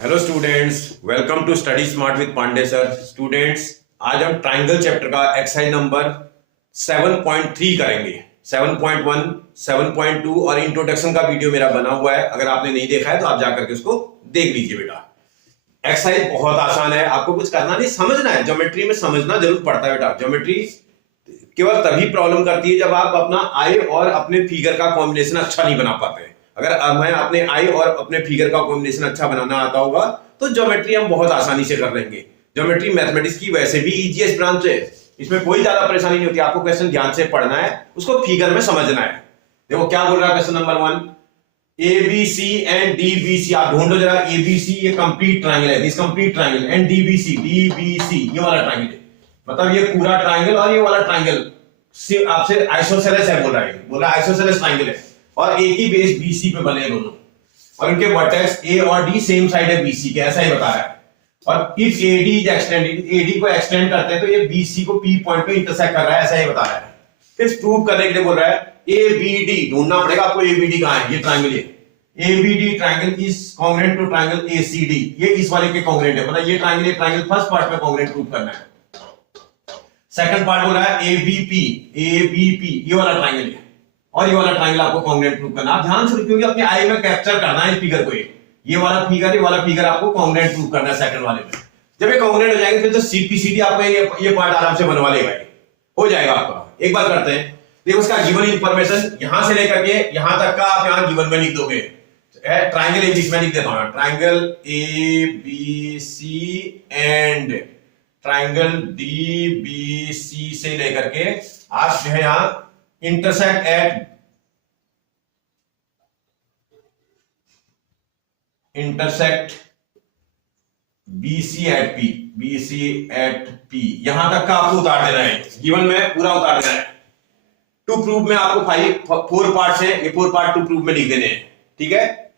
Hello students, welcome to study smart with Pandey sir. Students, आज हम triangle chapter का exercise number 7.3 करेंगे। 7.1, 7.2 और इंट्रोडक्शन का वीडियो मेरा बना हुआ है। अगर आपने नहीं देखा है तो आप जाकर के उसको देख लीजिए बेटा। एक्सरसाइज बहुत आसान है, आपको कुछ करना नहीं, समझना है। ज्योमेट्री में समझना जरूर पड़ता है बेटा। ज्योमेट्री केवल तभी प्रॉब्लम करती है जब आप अपना आई और अपने फिगर का कॉम्बिनेशन अच्छा नहीं बना पाते हैं। अगर हमें अपने आई और अपने फिगर का कॉम्बिनेशन अच्छा बनाना आता होगा तो ज्योमेट्री हम बहुत आसानी से कर लेंगे। ज्योमेट्री मैथमेटिक्स की वैसे भी इजीएस्ट ब्रांच है, इसमें कोई ज्यादा परेशानी नहीं होती। आपको क्वेश्चन ध्यान से पढ़ना है, उसको फिगर में समझना है। देखो क्या बोल रहा है question number 1, ABC and DBC। आप ढूंढो जरा, ABC ये कंप्लीट ट्राइंगल है, दिस कंप्लीट ट्राइंगल, एंड DBC ये वाला ट्राइंगल है, मतलब ये पूरा ट्राइंगल और ये वाला ट्राइंगल आपसे आइसोसेलेस है, बोल रहा है आइसोसेलेस ट्राइंगल है और एक ही बेस BC पे बने दोनों, और इनके वर्टेक्स A और D सेम साइड है BC के, ऐसा ही बता रहा है। और if AD is extended, AD को एक्सटेंड करते हैं तो ये BC को P पॉइंट पे इंटरसेक्ट कर रहा है, ऐसा ही बता रहा है। फिर प्रूव करने के लिए बोल रहा है ABD ढूंढना पड़ेगा आपको। ABD कहां है? ये ट्राइंगल है। ABD triangle is congruent to triangle ACD, ये इस वाले के कांग्रुएंट है, मतलब ये ट्राइंगल फर्स्ट पार्ट में कांग्रुएंट प्रूव करना है। सेकंड पार्ट बोल रहा है ABP ये वाला ट्राइंगल है और ये वाला ट्राइंगल आपको कांग्रुएंट प्रूव करना है। आप ध्यान से क्योंकि अपने आई में कैप्चर करना है इस फिगर को, ये वाला फिगर आपको कांग्रुएंट प्रूव करना है सेकंड वाले में। जब ये कांग्रुएंट हो जाएंगे फिर तो CPCD आपको ये पार्ट आराम से बनवा लेगा, हो जाएगा आपका। एक बार करते हैं, देखो उसका गिवन इंफॉर्मेशन यहां से लेकर के यहां तक का आप यहां गिवन में लिख दोगे। ट्राइंगल ABC में लिख देता हूं, triangle ABC and triangle DBC से लेकर के आप जो है यहां इंटरसेक्ट BC एट P यहां तक का आपको उतार देना है, गिवन में पूरा उतार देना है। टू प्रूफ में आपको 4 पार्ट्स है, ये 4 पार्ट टू प्रूफ में लिख देने हैं, ठीक है।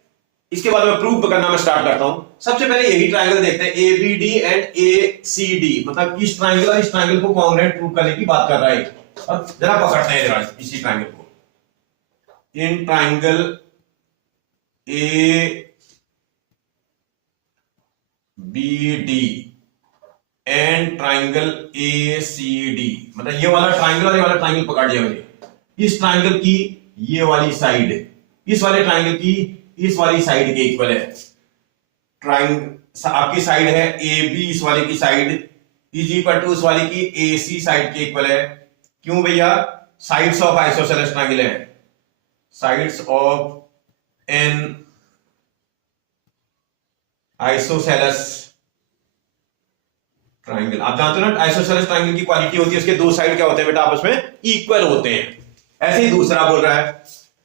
इसके बाद मैं प्रूफ करना मैं स्टार्ट करता हूं। सबसे पहले यही ट्राइंगल देखते हैं, ABD एंड ACD, मतलब इस ट्राइंगल और इस ट्राइंगल को कांग्रुएंट प्रूव करने की बात कर रहा है। अब जरा पकड़ते हैं जरा इसी ट्राइंगल को। In triangle ABD and triangle ACD, मतलब ये वाला ट्राइंगल और ये वाला ट्राइंगल पकड़ लिया मैंने। इस ट्राइंगल की ये वाली साइड इस वाले ट्राइंगल की इस वाली साइड के इक्वल है। ट्राइंगल आपकी साइड है AB, इस वाले की साइड इज इक्वल टू उस वाले की AC साइड के इक्वल है। क्यों भैया? साइड्स ऑफ आइसोसेलेस ट्राइंगल है, sides of an isosceles triangle. आप जानते हो ना आइसोसेलेस ट्राइंगल की क्वालिटी होती है उसके दो साइड क्या होते हैं बेटा, आपस में इक्वल होते हैं। ऐसे ही दूसरा बोल रहा है,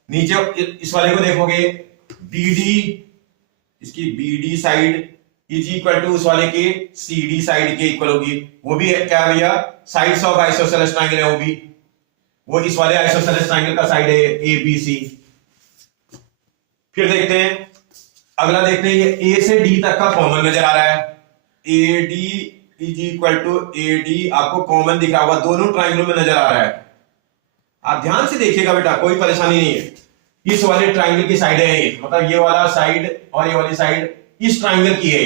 नीचे इस वाले को देखोगे BD, इसकी BD side is equal to उस वाले के CD साइड के इक्वल होगी। वो भी क्या है भैया? साइड्स ऑफ आइसोसेलेस ट्राइंगल है, वो इस वाले आइसोसेलेस ट्राइंगल का साइड है ABC। फिर देखते हैं अगला, देखते हैं ये A से D तक का कॉमन नजर आ रहा है। AD is equal to AD आपको कॉमन दिख रहा होगा, दोनों ट्राइंगलों में नजर आ रहा है। आप ध्यान से देखिएगा बेटा, कोई परेशानी नहीं है। इस वाले ट्राइंगल की साइड है ये, मतलब ये वाला साइड और ये वाली साइड इस ट्राइंगल की है।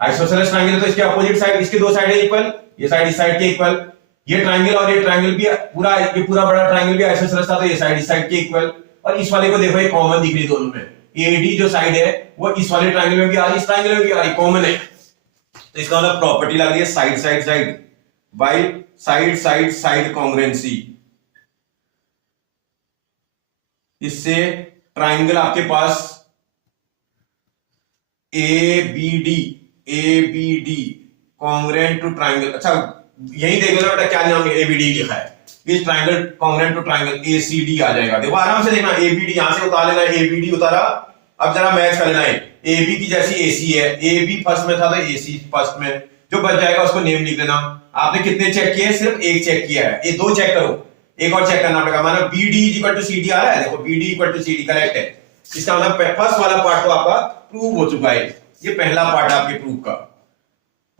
आइसोसेलेस ट्राइंगल तो इसके अपोजिट साइड, इसके दो साइड है इक्वल, ये साइड इस साइड के इक्वल। ये ट्राइंगल और ये ट्राइंगल भी पूरा, ये पूरा बड़ा ट्राइंगल भी आइसोसेलेस था तो ये साइड इस साइड के इक्वल। और इस वाले को देखो ये कॉमन दिख रही है दोनों में, AD जो साइड है वो इस वाले ट्राइंगल में भी आ रही, इस ट्राइंगल में भी आ रही, कॉमन है। तो इसका मतलब प्रॉपर्टी लग रही है side side side by side side side congruency. इससे ट्राइंगल आपके पास ABD कांग्रुएंट टू ट्राइंगल, अच्छा यही देख लो बेटा क्या नाम ABD लिखा है, इस triangle congruent to triangle ACD आ जाएगा। देखो आराम से देखना, ABD यहां से उतार लेना, ABD उतारा। अब जरा मैच कर लेना है, AB की जैसी AC है, AB फर्स्ट में था तो AC फर्स्ट में, जो बच जाएगा उसको नेम लिख लेना। आपने कितने चेक किए? सिर्फ एक चेक किया है, ये दो चेक करो, एक और चेक करना पड़ेगा। माना BD इक्वल टू CD आ रहा है, देखो BD equal to CD correct है। इसका मतलब फर्स्ट वाला पार्ट तो आपका प्रूव हो चुका है, ये पहला पार्ट आपके प्रूव का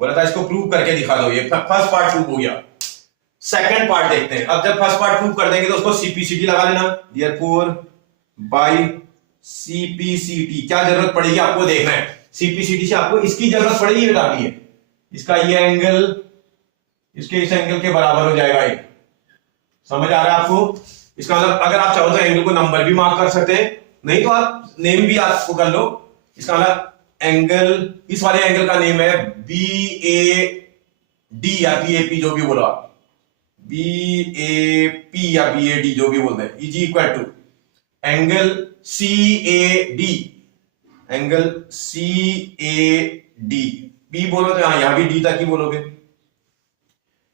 बोला था, इसको प्रूव करके दिखा दो, ये फर्स्ट पार्ट प्रूव हो गया। सेकंड पार्ट देखते हैं। अब जब फर्स्ट पार्ट प्रूव कर देंगे तो उसको CPCD लगा लेना, देयरफॉर बाय CPCT क्या जरूरत पड़ेगी आपको देखना है। सीपीसीटी से आपको इसकी जरूरत पड़ेगी बेटा अभी, इसका ये एंगल इसके इस एंगल के बराबर हो जाएगा ये। समझ आ रहा है आपको? इसका मतलब अगर आप चाहो तो एंगल को नंबर भी मार्क कर सकते हैं, नहीं तो आप नेम भी आपको कर लो। इसका मतलब एंगल, इस वाले एंगल का नेम है बी ए डी या बी ए पी, जो भी बोलो आप, बी ए पी या बी ए डी जो भी बोलते हैं, is equal to angle C A D, angle C A D. B बोलो तो यहां भी डी तक ही बोलोगे,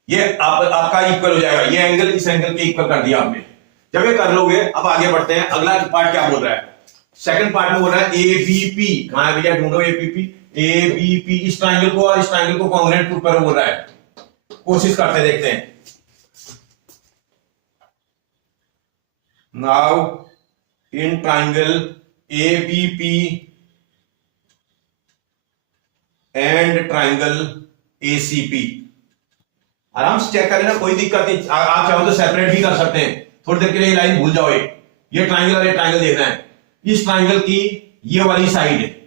ये आपका इक्वल हो जाएगा। ये एंगल इस एंगल के इक्वल कर दिया आपने। जब ये कर लोगे, अब आगे बढ़ते हैं। अगला पार्ट क्या बोल रहा है? सेकंड पार्ट में बोल रहा है ए बी पी। कहां है भैया, ढूंढो A B P. A B P इस ट्राइंगल को और इस ट्राइंगल को कॉन्ग्रुएंट प्रूव करो बोल रहा है। कोशिश करते हैं, देखते हैं। Now in triangle A B P and triangle A C P, आराम से चेक करें ना, कोई दिक्कत नहीं। आप चाहो तो सेपरेट भी कर सकते हैं, थोड़ी देर के लिए लाइन भूल जाओ। ये ट्राइंगल और ये ट्राइंगल देखना है। इस ट्राइंगल की ये वाली साइड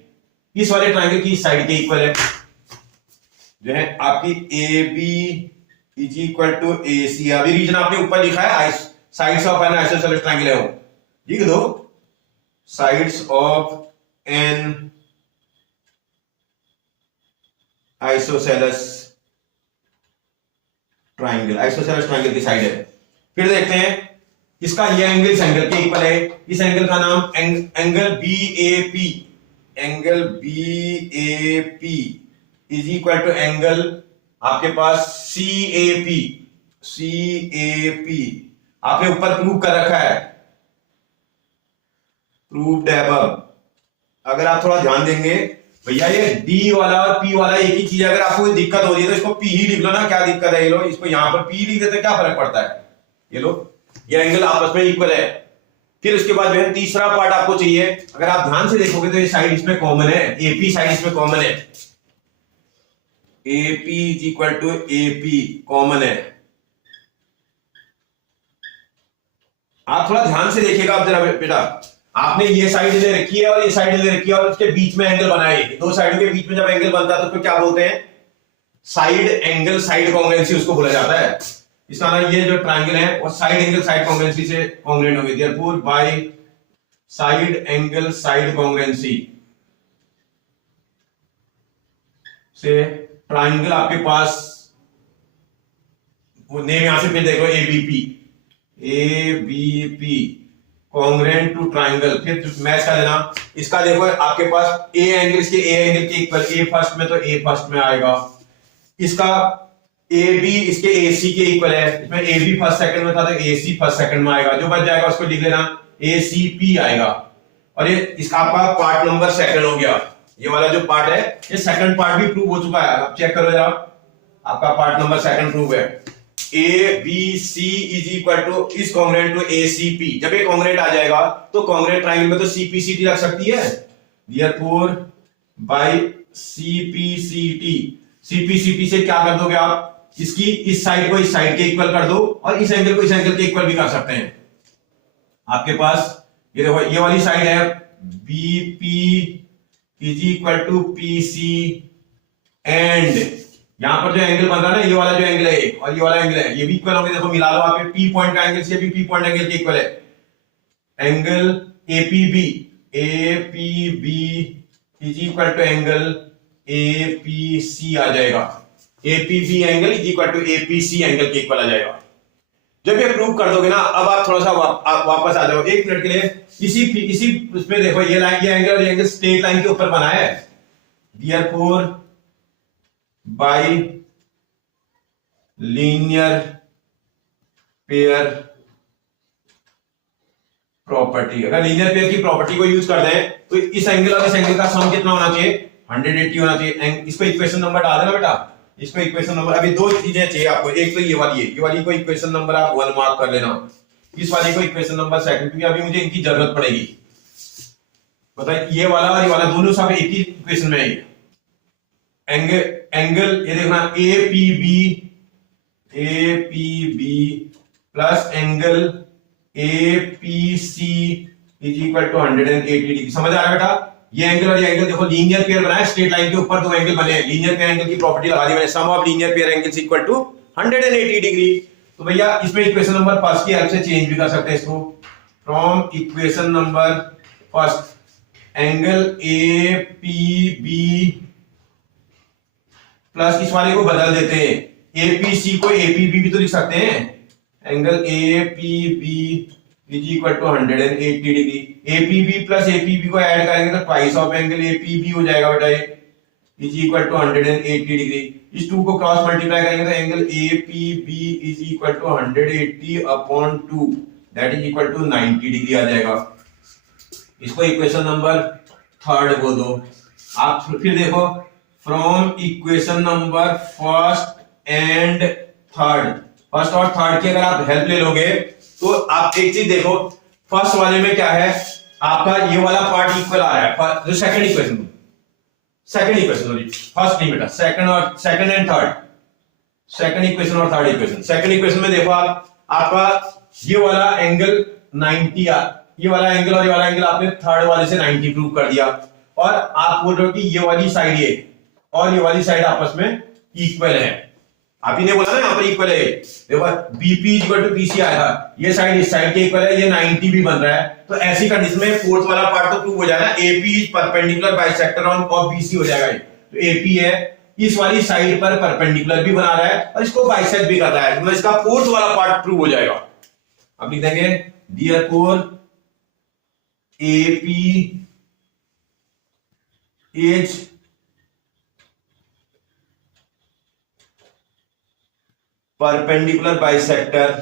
इस वाले ट्राइंगल की साइड के इक्वल है, जो है आपकी A B is equal to A C. अभी रीजन आपने ऊपर लिखा है, sides of an isosceles triangle है वो, लिख दो sides of an isosceles triangle. Isosceles triangle की साइड है। फिर देखते हैं इसका ये एंगल इस एंगल के इक्वल है। इस एंगल का नाम angle B A P, angle B A P is equal to angle आपके पास सी A P. C A P आपने ऊपर प्रूव कर रखा है, प्रूव्ड अबव। अगर आप थोड़ा ध्यान देंगे भैया, ये डी वाला और पी वाला एक ही चीज है। अगर आपको कोई दिक्कत हो रही है तो इसको पी ही लिख लो ना, क्या दिक्कत है? ये लो, इसको यहां पर पी लिख देते, क्या फर्क पड़ता है? ये लो, ये एंगल आपस में इक्वल है। फिर उसके बाद जो है तीसरा पार्ट आपको चाहिए। अगर आप ध्यान से देखोगे तो ये साइड इसमें कॉमन है, एपी साइड इसमें कॉमन है। AP is equal to AP common है। आप थोड़ा ध्यान से देखिएगा। अब जरा बेटा, आपने ये साइड ले रखी है और ये साइड ले रखी है और उसके बीच में एंगल बनाए। दो साइडों के बीच में जब एंगल बनता है तो उसको क्या बोलते हैं? साइड एंगल साइड कॉन्ग्रुएंसी उसको बोला जाता है। इसका मतलब ये जो ट्रायंगल है वो साइड एंगल साइड कॉन्ग्रुएंसी से कॉन्ग्रुएंट होंगे। Therefore by side angle side congruency से ट्रायंगल आपके पास वो नेम यहां से फिर देखो ABP, ABP congruent to triangle. फिर मैच का देना। इसका देखो आपके पास ए एंगल इसके ए एंगल के इक्वल, ए फर्स्ट में तो ए फर्स्ट में आएगा। इसका ए बी इसके ए सी के इक्वल है। इसमें ए बी फर्स्ट सेकंड में था तो ए सी फर्स्ट सेकंड में आएगा। जो बच जाएगा उसको लिख लेना ए सी पी आएगा। और ये इसका आपका पार्ट नंबर सेकंड हो गया। ये वाला जो पार्ट है ये सेकंड पार्ट भी प्रूव हो चुका है। आप चेक करो जरा, आपका पार्ट नंबर सेकंड प्रूव है। A B C is equal to is congruent to A C P. जब ये कॉन्ग्रुएंट आ जाएगा तो कॉन्ग्रुएंट ट्रायंगल में तो सीपीसीटी रख सकती है। देयरफॉर बाय सीपीसीटी, सीपीसीटी से क्या कर दोगे आप? इसकी इस साइड को इस साइड के इक्वल कर दो और इस एंगल को इस एंगल के इक्वल भी कर सकते हैं। आपके पास ये देखो, ये वाली साइड है BP is equal to PC and यहां पर जो एंगल बन रहा है ना, ये वाला जो एंगल है और ये वाला एंगल है, ये भी इक्वल होंगे। देखो मिला लो आप, पी पॉइंट का एंगल से भी पी पॉइंट एंगल के इक्वल है। Angle APB, APB is equal to angle APC आ जाएगा। APB angle is equal to APC angle के इक्वल आ जाएगा। जब ये प्रूव कर दोगे ना, अब आप थोड़ा सा वापस आ जाओ एक मिनट के लिए। इसी उसमें देखो, ये लाइन, ये एंगल और ये एंगल स्ट्रेट लाइन के ऊपर बना है। Therefore by linear pair property, अगर लीनियर पेयर की प्रॉपर्टी को यूज कर दें तो इस एंगल और इस एंगल का सम कितना होना चाहिए? 180 होना चाहिए। इसको इक्वेशन नंबर डाल देना बेटा। इसको इक्वेशन नंबर, अभी दो चीजें चाहिए आपको। एक तो ये वाली है, ये वाली को इक्वेशन नंबर आप 1 मार्क कर लेना। इस वाली को इक्वेशन नंबर सेकंड, क्योंकि अभी मुझे इनकी जरूरत पड़ेगी। बताइए, ये वाला और ये वाला दोनों सब एक ही इक्वेशन में है। एंगल ये देखना APB plus angle APC is equal to 180 degree. समझ आ रहा है बेटा? ये एंगल और ये एंगल देखो लीनियर पेयर बनाया, स्ट्रेट लाइन के ऊपर दो एंगल बने, लीनियर पेयर एंगल की प्रॉपर्टी लगा दी मैंने, sum of linear pair angles equal to 180 degree. तो भैया इसमें इक्वेशन नंबर फर्स्ट की हेल्प से चेंज भी कर सकते हैं इसको, from equation number first angle A P B plus इस वाले को बदल देते हैं, एपीसी को एपीबी भी तो लिख सकते हैं, angle A P B is equal to 180 degree. APB plus APB को ऐड करेंगे तो ट्वाइस ऑफ एंगल एपीबी हो जाएगा बेटा, इज इक्वल टू 180 डिग्री। इस टू को क्रॉस मल्टीप्लाई करेंगे तो angle APB is equal to 180 upon 2 that is equal to 90 degree आ जाएगा। इसको इक्वेशन नंबर थर्ड बोल दो। आप फिर देखो from equation number first and third, first और थर्ड की अगर आप हेल्प ले लोगे तो आप एक चीज देखो, फर्स्ट वाले में क्या है आपका ये वाला पार्ट इक्वल आ रहा है, जो सेकंड इक्वेशन सॉरी फर्स्ट नहीं बेटा, second and third, second equation और थर्ड इक्वेशन। सेकंड इक्वेशन में देखो आप आपका ये वाला एंगल 90 ये वाला एंगल और ये वाला एंगल आपने थर्ड वाले से 90 प्रूव कर दिया, और आप बोल रहे हो कि ये वाली साइड ये और ये वाली साइड आपस में इक्वल है। आप ही ने बोला ना यहाँ पर इक्वल है, देखो बीपी इक्वल टू पीसी आया था, ये साइड इस साइड के इक्वल है, ये 90 भी बन रहा है। तो ऐसी कंडीशन में फोर्थ वाला पार्ट तो प्रूव हो जाएगा, AP is perpendicular bisector of BC हो जाएगा। तो एपी है इस वाली साइड पर परपेंडिकुलर भी बना रहा है और इसको बाइसेक्ट भी कर रहा है, मतलब इसका फोर्थ वाला पार्ट प्रूव हो जाएगा। अब लिख देंगे therefore AP is perpendicular bisector,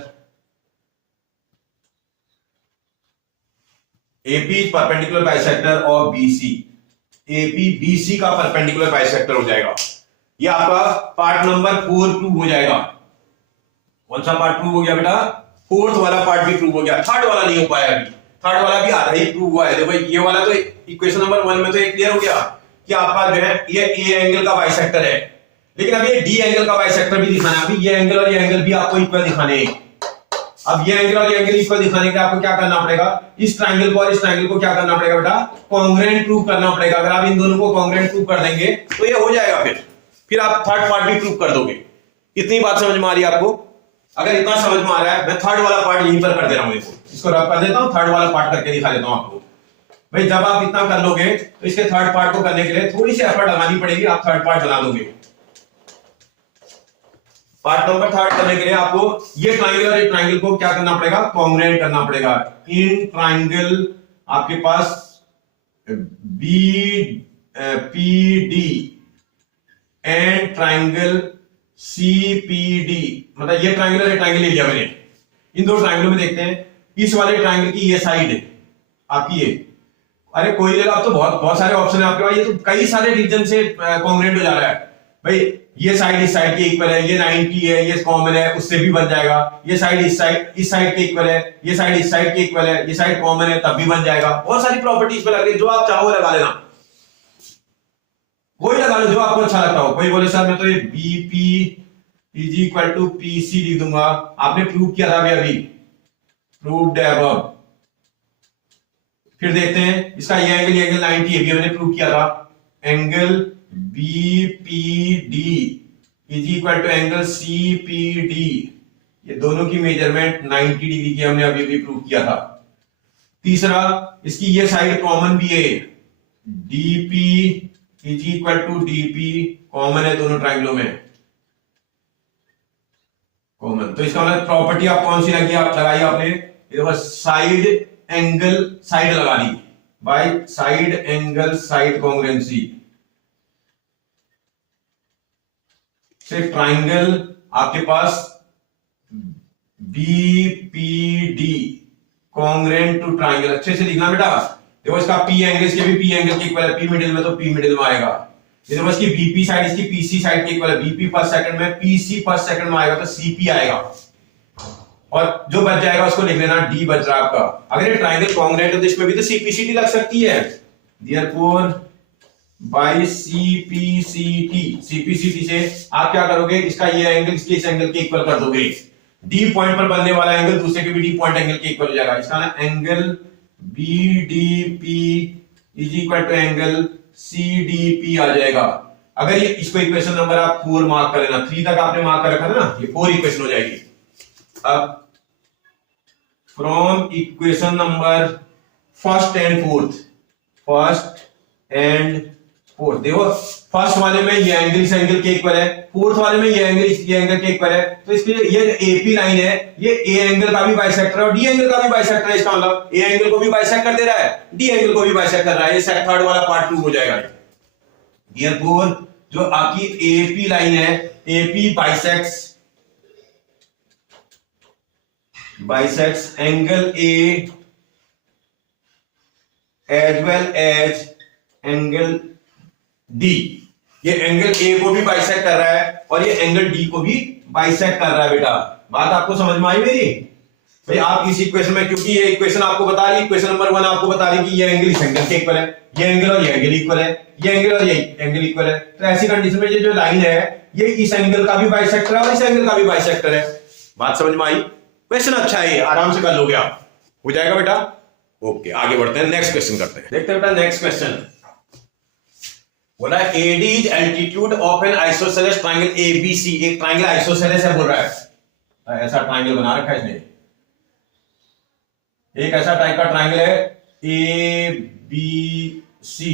AP is perpendicular bisector of BC, AP BC का परपेंडिकुलर बाइसेक्टर हो जाएगा। ये आपका पार्ट नंबर 4 प्रूव हो जाएगा। कौन सा पार्ट प्रूव हो गया बेटा? फोर्थ वाला पार्ट भी प्रूव हो गया, थर्ड वाला नहीं हो पाया अभी, थर्ड वाला भी आधा ही प्रूव हुआ है। देखो ये वाला तो इक्वेशन नंबर 1 में तो ये क्लियर हो गया कि आपका जो है ये ए एंगल का बाइसेक्टर है, लेकिन अभी ये डी एंगल का बाइसेक्टर भी दिखाना है। अभी ये एंगल और ये एंगल भी आपको इक्वल दिखाने हैं। अब ये एंगल और ये एंगल इक्वल दिखाने के लिए आपको क्या करना पड़ेगा, इस ट्रायंगल को और इस ट्रायंगल को क्या करना पड़ेगा बेटा, कांग्रुएंट प्रूव करना पड़ेगा। अगर आप इन दोनों को कांग्रुएंट प्रूव कर देंगे तो ये हो जाएगा, फिर आप थर्ड पार्ट भी प्रूव कर दोगे। इतनी बात समझ में आ रही है आपको? अगर इतना समझ में आ रहा है, मैं थर्ड वाला पार्ट यहीं पर कर दे रहा हूं, इसको रब कर देता हूं, थर्ड वाला पार्ट करके दिखा देता हूं आपको। भाई जब आप इतना कर लोगे तो इसके थर्ड पार्ट को करने के लिए थोड़ी सी एफर्ट लगानी पड़ेगी, आप थर्ड पार्ट बना दोगे। पार्ट नंबर थर्ड करने के लिए आपको ये ट्रायंगल और ये ट्रायंगल को क्या करना पड़ेगा, कांग्रुएंट करना पड़ेगा। इन ट्रायंगल आपके पास B P D and triangle CPD, मतलब ये ट्रायंगल और ये ट्रायंगल ले लिया मैंने। इन दो ट्रायंगलों में देखते हैं, इस वाले ट्रायंगल की ये साइड आपकी ये, अरे कोई ले लो, आप तो बहुत सारे ऑप्शन है आपके पास, ये तो कई सारे रीजन से कांग्रुएंट हो जा रहा है। भाई ये साइड इस साइड के इक्वल है, ये 90 है, ये कॉमन है, उससे भी बन जाएगा। ये साइड इस साइड के इक्वल है, ये साइड इस साइड के इक्वल है, ये साइड कॉमन है, तब भी बन जाएगा। बहुत सारी प्रॉपर्टीज पे लग रही है, जो आप चाहो लगा लेना, कोई लगा लो जो आपको अच्छा लगता हो। कोई बोले सर मैं तो ये BP is equal to PC लिख दूंगा, आपने प्रूव किया था अभी प्रूव्ड अबव। फिर देखते हैं इसका ये एंगल 90 है, मैंने प्रूव किया था। Angle BPD is equal to angle CPD, ये दोनों की मेजरमेंट 90 डिग्री की हमने अभी भी प्रूव किया था। तीसरा, इसकी ये साइड कॉमन भी है, DP is equal to DP, common है दोनों ट्रायंगलों में, कॉमन। तो इसका मतलब प्रॉपर्टी आप कौन सी लगी, आप लगाई आपने, ये देखो साइड एंगल साइड लगा दी, बाय साइड एंगल साइड कांग्रुएंसी से ट्रायंगल आपके पास बीपीडी कांग्रुएंट टू ट्रायंगल। अच्छे से लिखना बेटा, देखो इसका पी एंगल इसके भी पी एंगल के इक्वल है, पी मिडिल में तो पी मिडिल में आएगा। देखो इसकी बीपी साइड इसकी पीसी साइड के इक्वल है, बीपी फर्स्ट सेकंड में, पीसी फर्स्ट सेकंड में आएगा तो सीपी आएगा, और जो बच जाएगा उसको लिख लेना डी बच रहा है आपका। अगर ये ट्रायंगल कांग्रुएंट है तो इसमें भी तो सीपीसीटी लग सकती है, देयरफॉर बाय सीपीसीटी, सीपीसीटी से आप क्या करोगे, इसका ये एंगल इसके इस एंगल के इक्वल कर दोगे। डी पॉइंट पर बनने वाला एंगल दूसरे के भी डी पॉइंट एंगल के इक्वल हो जाएगा। इसका ना angle BDP is equal to angle CDP आ जाएगा। अगर ये इसको इक्वेशन नंबर आप 4 मार्क कर लेना, 3 तक आपने मार्क कर रखा था ना, ये 4 इक्वेशन हो जाएगी। अब from equation number first and fourth देखो, फर्स्ट वाले में ये एंगल इस एंगल के इक्वल है, फोर्थ वाले में ये एंगल के इक्वल है, तो इसके ये एपी लाइन है, ये ए एंगल का भी बाइसेक्टर है और डी एंगल का भी बाइसेक्टर है। इसका मतलब ए एंगल को भी बाइसेक्ट कर दे रहा है, डी एंगल को भी बाइसेक्ट कर रहा है। ये थर्ड वाला पार्ट प्रूव हो जाएगा। Therefore, जो आपकी एपी लाइन है, AP bisects angle A as well as angle D. ये एंगल ए को भी बाइसेक्ट कर रहा है और ये एंगल डी को भी बाइसेक्ट कर रहा है। बेटा बात आपको समझ में आई मेरी? भाई आप इस इक्वेशन में, क्योंकि ये इक्वेशन आपको बता रही, इक्वेशन नंबर 1 आपको बता रही कि ये एंगल इस एंगल के इक्वल है, ये एंगल और ये एंगल इक्वल है, ये एंगल और ये एंगल इक्वल है, तो ऐसी कंडीशन में ये जो लाइन है ये इस एंगल का भी बाइसेक्टर है और इस एंगल का भी बाइसेक्टर है। बात समझ में आई? क्वेश्चन अच्छा है, आराम से कर लोगे आप, हो जाएगा बेटा। ओके, आगे बढ़ते हैं, नेक्स्ट क्वेश्चन करते हैं। देखते हैं बेटा नेक्स्ट क्वेश्चन। बोला AD is altitude of an isosceles triangle ABC। एक ट्रायंगल आइसोसेलेस है बोल रहा है, ऐसा ट्रायंगल बना रखा है इसने, एक ऐसा टाइप का ट्रायंगल है ABC,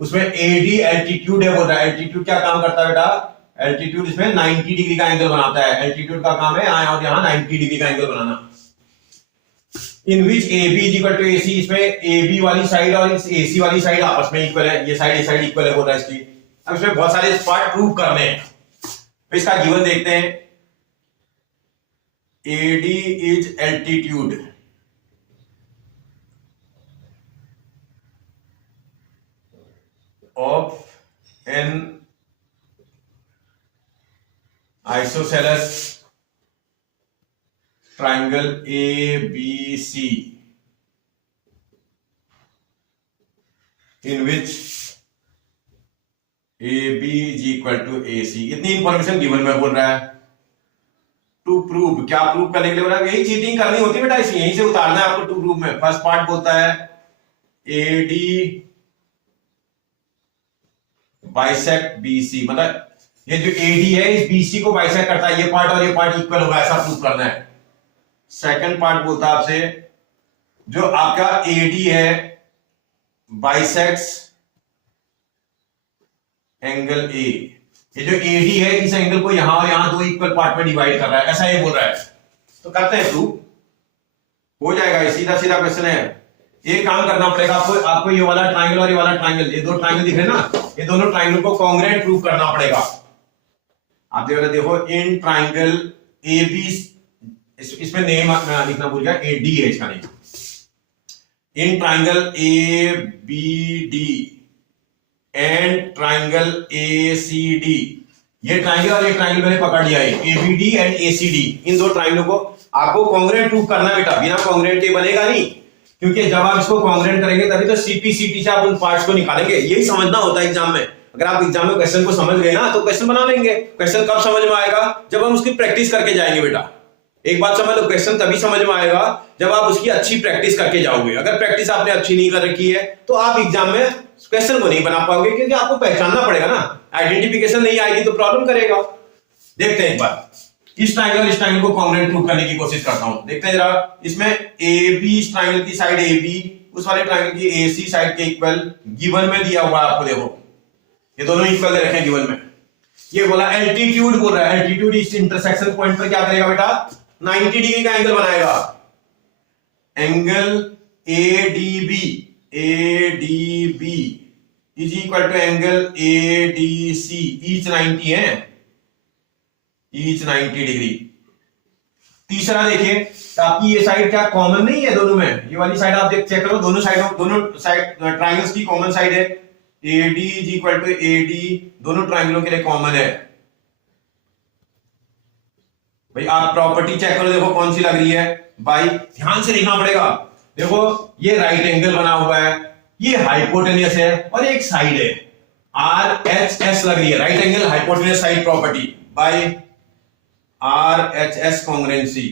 उसमें AD एल्टीट्यूड है बोल रहा है। एल्टीट्यूड क्या काम करता है बेटा? एल्टीट्यूड इसमें 90 डिग्री का एंगल बनाता है। एल्टीट्यूड का काम है यहाँ और यहाँ 90 डिग्री का एंगल बनाना। In which AB is equal to AC, इसमें AB वाली साइड और इस AC वाली साइड आपस में इक्वल है, ये साइड इक्वल है बोल रहा है इसकी। अब इसमें बहुत सारे पार्ट प्रूव करने हैं, तो इसका गिवन देखते हैं। AD is altitude of an isosceles triangle ABC in which AB is equal to AC। इतनी इंफॉर्मेशन गिवन में बोल रहा है। टू प्रूव, क्या प्रूव करने के लिए बोल रहा है? यही चीटिंग करनी होती है बेटा, इसे यहीं से उतारना है आपको। टू प्रूव में फर्स्ट पार्ट बोलता है AD बाइसेक्ट BC, मतलब ये जो AD है इस BC को बाइसेक्ट करता है, ये पार्ट और ये पार्ट इक्वल होगा, ऐसा प्रूव करना है। सेकंड पार्ट बोलता है आपसे जो आपका AD है बाइसेक्ट्स एंगल A, ये जो AD है इस एंगल को यहां और यहां दो इक्वल पार्ट में डिवाइड कर रहा है, ऐसा ये बोल रहा है। तो करते हैं प्रूव, हो जाएगा। ये सीधा सीधा क्वेश्चन है। ये काम करना पड़ेगा आपको ये वाला ट्रायंगल और ये वाला ट्रायंगल, ये दो ट्रायंगल दिख रहे हैं ना, ये दोनों ट्रायंगल को कॉन्ग्रुएंट प्रूव करना पड़ेगा। आप देखो इन ट्रायंगल AB, इसमें नेम लिखना भूल गया, AD है इसका name. In triangle ABD and triangle ACD, ये ट्रायंगल और ये ट्रायंगल मैंने पकड़ लिया है, ABD एंड ACD। इन दो ट्रायंगलों को आपको कॉन्ग्रुएंट प्रूव करना है बेटा, बिना कॉन्ग्रुएंट के बनेगा नहीं, क्योंकि जब आप इसको कॉन्ग्रुएंट करेंगे तभी तो CP/CT से आप उन पार्ट्स को निकालेंगे। यही समझना होता है एग्जाम में। अगर आप एग्जाम में क्वेश्चन को समझ गए ना तो क्वेश्चन बना लेंगे। क्वेश्चन कब समझ में आएगा? जब हम उसकी प्रैक्टिस करके जाएंगे बेटा। एक बात समझ लो, क्वेश्चन तभी समझ में आएगा जब आप उसकी अच्छी प्रैक्टिस करके जाओगे। अगर प्रैक्टिस आपने अच्छी नहीं कर रखी है तो आप एग्जाम में क्वेश्चन को नहीं बना पाओगे, क्योंकि आपको पहचानना पड़ेगा ना। आइडेंटिफिकेशन नहीं आएगी तो प्रॉब्लम करेगा। देखते हैं एक बार, इस ट्रायंगल को कॉन्ग्रुएंट प्रूव करने की कोशिश करता हूं। देखते हैं जरा, इसमें AB, इस ट्रायंगल की साइड AB उस वाले ट्रायंगल की AC साइड के इक्वल गिवन में दिया हुआ है आपको। देखो ये दोनों इक्वल दे रखे हैं गिवन में। ये बोला एल्टीट्यूड बोल रहा है, एल्टीट्यूड इस इंटरसेक्शन पॉइंट पर क्या करेगा बेटा? 90 डिग्री का एंगल बनाएगा। Angle ADB is equal to angle ADC, each 90 है, ईच 90 डिग्री। तीसरा देखिए, आपकी ये साइड क्या कॉमन नहीं है दोनों में? ये वाली साइड आप चेक करो, दोनों साइड ट्रायंगल्स की कॉमन साइड है। AD is equal to AD, दोनों ट्रायंगलों के लिए कॉमन है। भाई आप प्रॉपर्टी चेक करो, देखो कौन सी लग रही है। भाई ध्यान से देखना पड़ेगा। देखो ये राइट एंगल बना हुआ है, ये हाइपोटेनियस है और एक साइड है RHS लग रही है, right angle hypotenuse side property bye RHS congruency.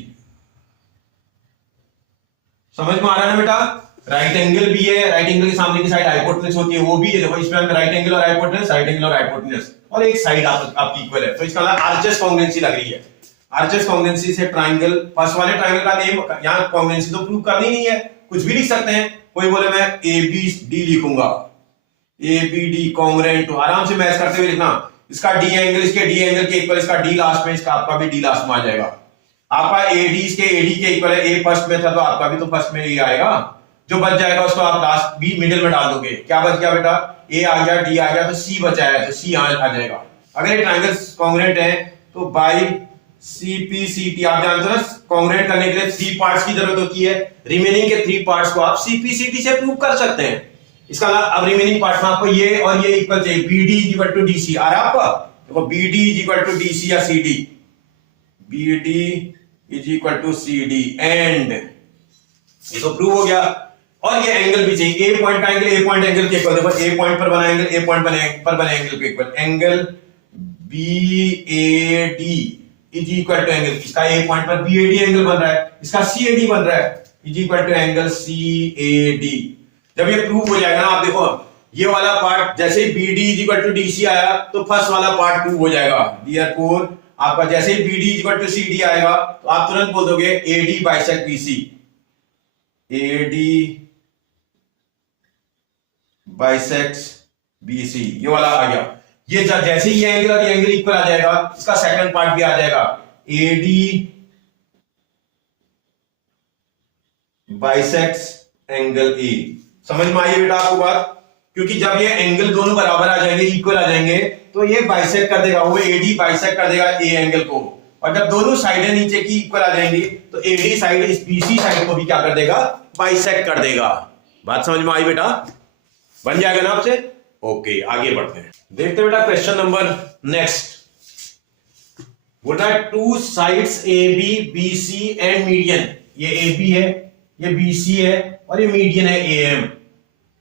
समझ में आ रहा है ना बेटा? राइट एंगल भी है, राइट एंगल के सामने की साइड हाइपोटेनस होती है, वो भी है। देखो इसमें हमें राइट एंगल और हाइपोटेनस, राइट एंगल और हाइपोटेनस, और एक साइड आपकी इक्वल है, तो इसका मतलब आर्चेस कांग्रुएंसी लग रही है। आर्चेस कांग्रुएंसी से ट्रायंगल, फर्स्ट वाले ट्रायंगल का नेम, यहां कांग्रुएंसी तो प्रूव करनी नहीं है, कुछ भी लिख सकते हैं। कोई बोले मैं ए बी डी लिखूंगा, A B D congruent to, आराम से मैच करते हुए लिखना। इसका डी एंगल इसके डी एंगल के इक्वल, इसका डी लास्ट में, इसका आपका भी डी लास्ट में आ जाएगा। आपका एडी इसके एडी के इक्वल है, ए फर्स्ट में था तो आपका भी तो फर्स्ट में ही आएगा। जो बच जाएगा उसको आप लास्ट बी मिडिल में डाल दोगे। क्या बच गया बेटा, ए आ गया, डी आ गया, तो सी बचा है, तो सी आ जाएगा। अगर ये ट्रायंगल कांग्रुएंट है तो बाई सीपीसीटी, आप जानते हो ना कांग्रुएंट करने के लिए 3 पार्ट्स की जरूरत होती है, रिमेनिंग के 3 पार्ट्स को आप सीपीसीटी से प्रूव कर सकते हैं। इसका अब रिमेनिंग पार्ट्स में आपको ये और ये इक्वल चाहिए, BD is equal to DC आ रहा है आपका। देखो BD is equal to DC या CD, BD is equal to CD, and ये तो प्रूव हो गया। और ये एंगल भी चाहिए, ए पॉइंट का एंगल ए पॉइंट एंगल के इक्वल, देखो ए पॉइंट पर बना एंगल ए पॉइंट पर बने एंगल के equal, angle BAD is equal to angle, इसका ए पॉइंट पर बीएडी एंगल बन रहा है, इसका सीएडी बन रहा है, is equal to angle CAD. जब ये प्रूव हो जाएगा ना, आप देखो ये वाला पार्ट जैसे ही BD is equal to DC आया तो फर्स्ट वाला पार्ट प्रूव हो जाएगा। देयरफॉर आपका जैसे ही BD is equal to CD आएगा तो आप तुरंत बोल दोगे AD bisect BC, AD bisects BC, ये वाला आ गया। ये जैसे ही ये एंगल और ये एंगल इक्वल आ जाएगा, इसका सेकंड पार्ट भी आ जाएगा, एडी बाइसेक्ट्स एंगल ए। समझ में आई बेटा आपको बात? क्योंकि जब ये एंगल दोनों बराबर आ जाएंगे, इक्वल आ जाएंगे, तो ये बाइसेक्ट कर देगा, वो एडी बाइसेक्ट कर देगा ए एंगल को। और जब दोनों साइडें नीचे की इक्वल आ जाएंगी तो एडी साइड इस बीसी साइड को भी क्या कर देगा, बाइसेक्ट कर देगा। बात समझ में आई बेटा? बन जाएगा ना आपसे? ओके, आगे बढ़ते हैं। देखते बेटा क्वेश्चन नंबर नेक्स्ट। बोलता है two sides A B B C and median, ये ए बी है, ये बी सी है, और ये मीडियन है ए एम,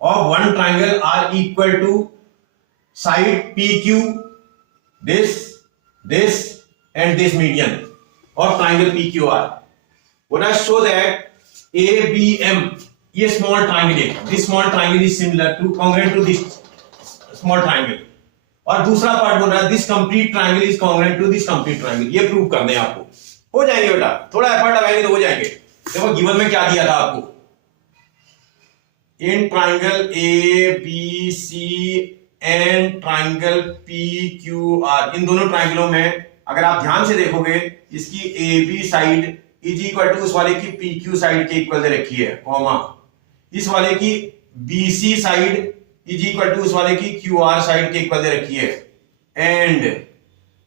और one triangle are equal to side P Q, this and this median, और ट्राइंगल पी क्यू आर। बोला show that A B M, ये स्मॉल ट्राइंगल है, this small triangle is similar to congruent to this small triangle. और दूसरा part बोल रहा है दिस complete triangle is congruent to this complete triangle. ये प्रूव करने हैं आपको, हो जाएंगे बेटा, थोड़ा एफर्ट लगाएंगे तो हो जाएंगे। देखो गिवन में क्या दिया था आपको, in triangle A B C and triangle P Q R, इन दोनों ट्राइंगलों में अगर आप ध्यान से देखोगे, इसकी A B side is equal to उस वाले की पी क्यू साइड के इक्वल दे रखी है, कॉमा, इस वाले की B C side is equal to उस वाले की क्यू आर साइड के इक्वल दे रखी है, एंड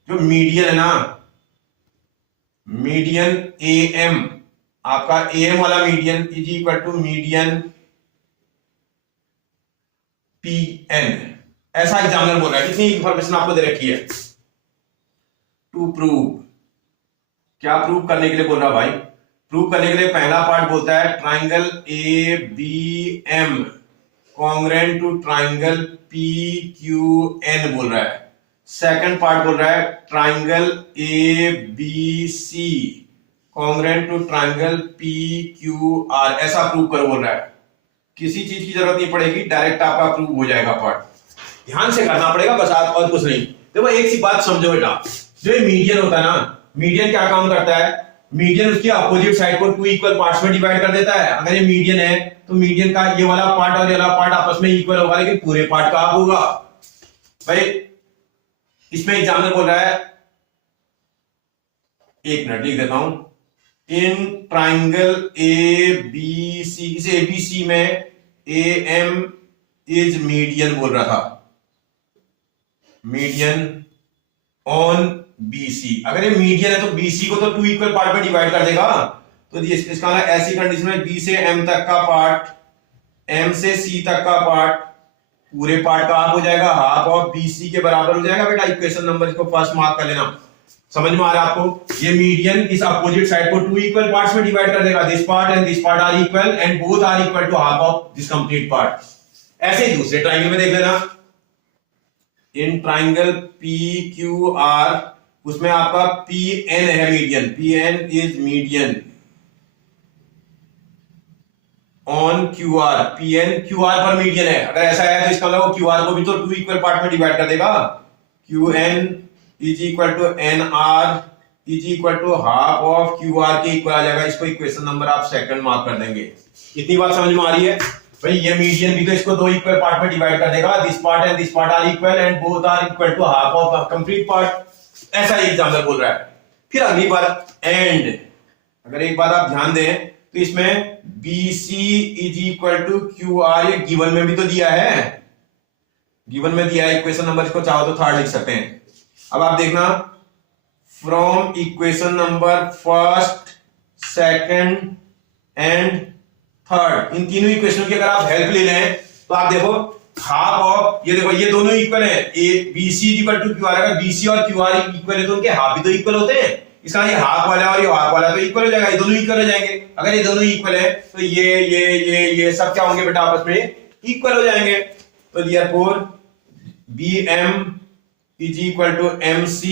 जो मीडियन है ना, मीडियन ए एम, आपका ए एम वाला median is equal to median P N. ऐसा एग्जामिनर बोल रहा है, इतनी इंफॉर्मेशन आपको दे रखी है। टू प्रूव, क्या प्रूव करने के लिए बोल रहा भाई? प्रूव करने के लिए पहला पार्ट बोलता है triangle A B M congruent to triangle P Q N बोल रहा है। सेकंड पार्ट बोल रहा है triangle A B C congruent to triangle P Q R, ऐसा प्रूव करो बोल रहा है। किसी चीज की जरूरत नहीं पड़ेगी, डायरेक्ट आपका प्रूव हो जाएगा पार्ट। ध्यान से करना पड़ेगा बस, आप और कुछ नहीं। देखो एक सी बात समझो बेटा, जो मीडियन होता है ना, मीडियन क्या काम करता है, मीडियन उसकी अपोजिट साइड को 2 इक्वल पार्ट्स में डिवाइड कर देता है। अगर ये मीडियन है तो मीडियन का ये वाला पार्ट और ये वाला पार्ट आपस में इक्वल होगा, लेकिन पूरे पार्ट का आप होगा भाई। इसमें एग्जाम्पल बोल रहा है, एक मिनट लिख देता हूं, इन ट्राइंगल ए बी सी, इस ए बी सी में ए एम इज मीडियन बोल रहा था, मीडियन ऑन बीसी। अगर ये मीडियन है तो बीसी को तो 2 इक्वल पार्ट में डिवाइड कर देगा, तो इसका मतलब ऐसी कंडीशन में बी से एम तक का पार्ट, एम से सी तक का पार्ट, पूरे पार्ट का हाफ हो जाएगा, हाफ ऑफ बीसी के बराबर हो जाएगा बेटा। इक्वेशन नंबर इसको फर्स्ट मार्क कर लेना। समझ में आ रहा है आपको? ये मीडियन इस अपोजिट साइड को 2 इक्वल पार्ट्स में डिवाइड कर देगा, this part and this part are equal and both are equal to half of this complete part. ऐसे ही दूसरे ट्राइंगल में देख लेना, in triangle P Q R, उसमें आपका पी एन है median, P N is median on Q R, P N Q R पर मीडियन है। अगर ऐसा है तो इसका मतलब वो क्यू आर को भी तो 2 इक्वल पार्ट में डिवाइड कर देगा। Q N is equal to N R is equal to half of Q R के इक्वल आ जाएगा। इसको इक्वेशन नंबर आप सेकंड मार्क कर देंगे। इतनी बात समझ में आ रही है भाई? ये मीडियन भी तो इसको 2 इक्वल पार्ट में डिवाइड कर देगा। This part and this part are equal and both are equal to half of complete part. ऐसा ही एग्जाम्पल बोल रहा है। फिर अगली बार एंड, अगर एक बात आप ध्यान दें तो इसमें BC is equal to Q R, ये गिवन में भी तो दिया है, गिवन में दिया है। इक्वेशन नंबर इसको चाहो तो थर्ड लिख सकते हैं। अब आप देखना from equation number first, second and third, इन तीनों इक्वेशन की अगर आप हेल्प ले लें तो आप देखो हाफ ऑफ, ये देखो ये दोनों इक्वल है। A BC equal to Q R, अगर BC और क्यू आर इक्वल है तो उनके हाफ भी तो इक्वल होते हैं। इसका ये हाफ वाला और ये हाफ वाला तो इक्वल हो जाएगा, ये दोनों इक्वल हो जाएंगे। अगर ये दोनों इक्वल है तो ये सब क्या होंगे बेटा? आपस में इक्वल हो जाएंगे। तो therefore BM is equal to MC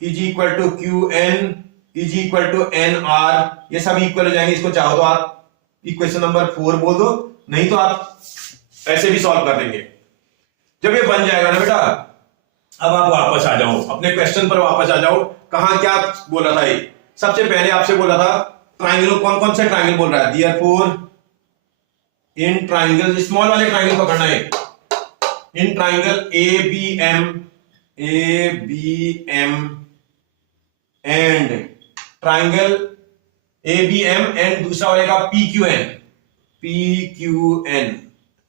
is equal to QN is equal to NR, ये सब इक्वल हो जाएंगे। इसको चाहो तो आप इक्वेशन नंबर 4 बोल दो, नहीं तो आप ऐसे भी सॉल्व कर देंगे। जब ये बन जाएगा ना बेटा, अब आप वापस आ जाओ अपने क्वेश्चन पर, वापस आ जाओ। कहां क्या बोला था? ये सबसे पहले आपसे बोला था ट्राइंगल, कौन कौन से ट्राइंगल बोल रहा है? देयरफॉर इन ट्राइंगल, स्मॉल वाले ट्राइंगल पकड़ना है। In triangle ABM and triangle ABM and दूसरा होगा PQN।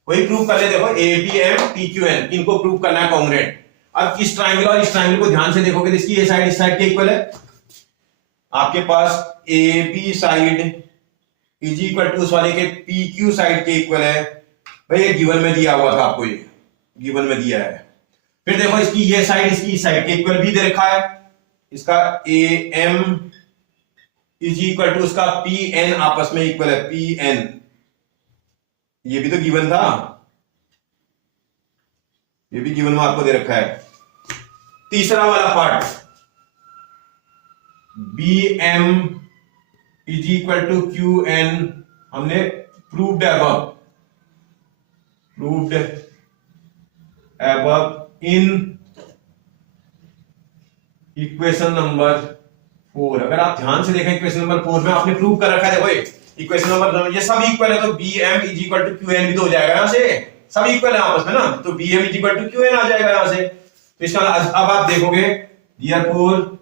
वही प्रूव कर ले। देखो ABM PQN, इनको प्रूव करना है कॉन्ग्रुएंट। अब इस ट्राइंगल और इस ट्राइंगल को ध्यान से देखोगे तो इसकी ये साइड इस साइड के इक्वल है। आपके पास AB side is equal to उस वाले के PQ साइड के इक्वल है। भाई ये गिवन में दिया हुआ था आपको, ये गिवन में दिया है। फिर देखो इसकी ये साइड इसकी इस साइड के इक्वल भी दे रखा है। इसका AM इज इक्वल टू उसका PN आपस में इक्वल है, PN, ये भी तो गिवन था, ये भी गिवन में आपको दे रखा है। तीसरा वाला part BM is equal to QN, हमने proved above in equation number 4। अगर आप ध्यान से देखें इक्वेशन नंबर 4 में आपने प्रूव कर रखा है। देखो इक्वेशन नंबर, ये सब इक्वल है तो BM is equal to QN भी तो हो जाएगा। यहां से सब इक्वल है आपस में ना, तो BM is equal to QN आ जाएगा यहां से। तो इसका अब आप देखोगे देयरफॉर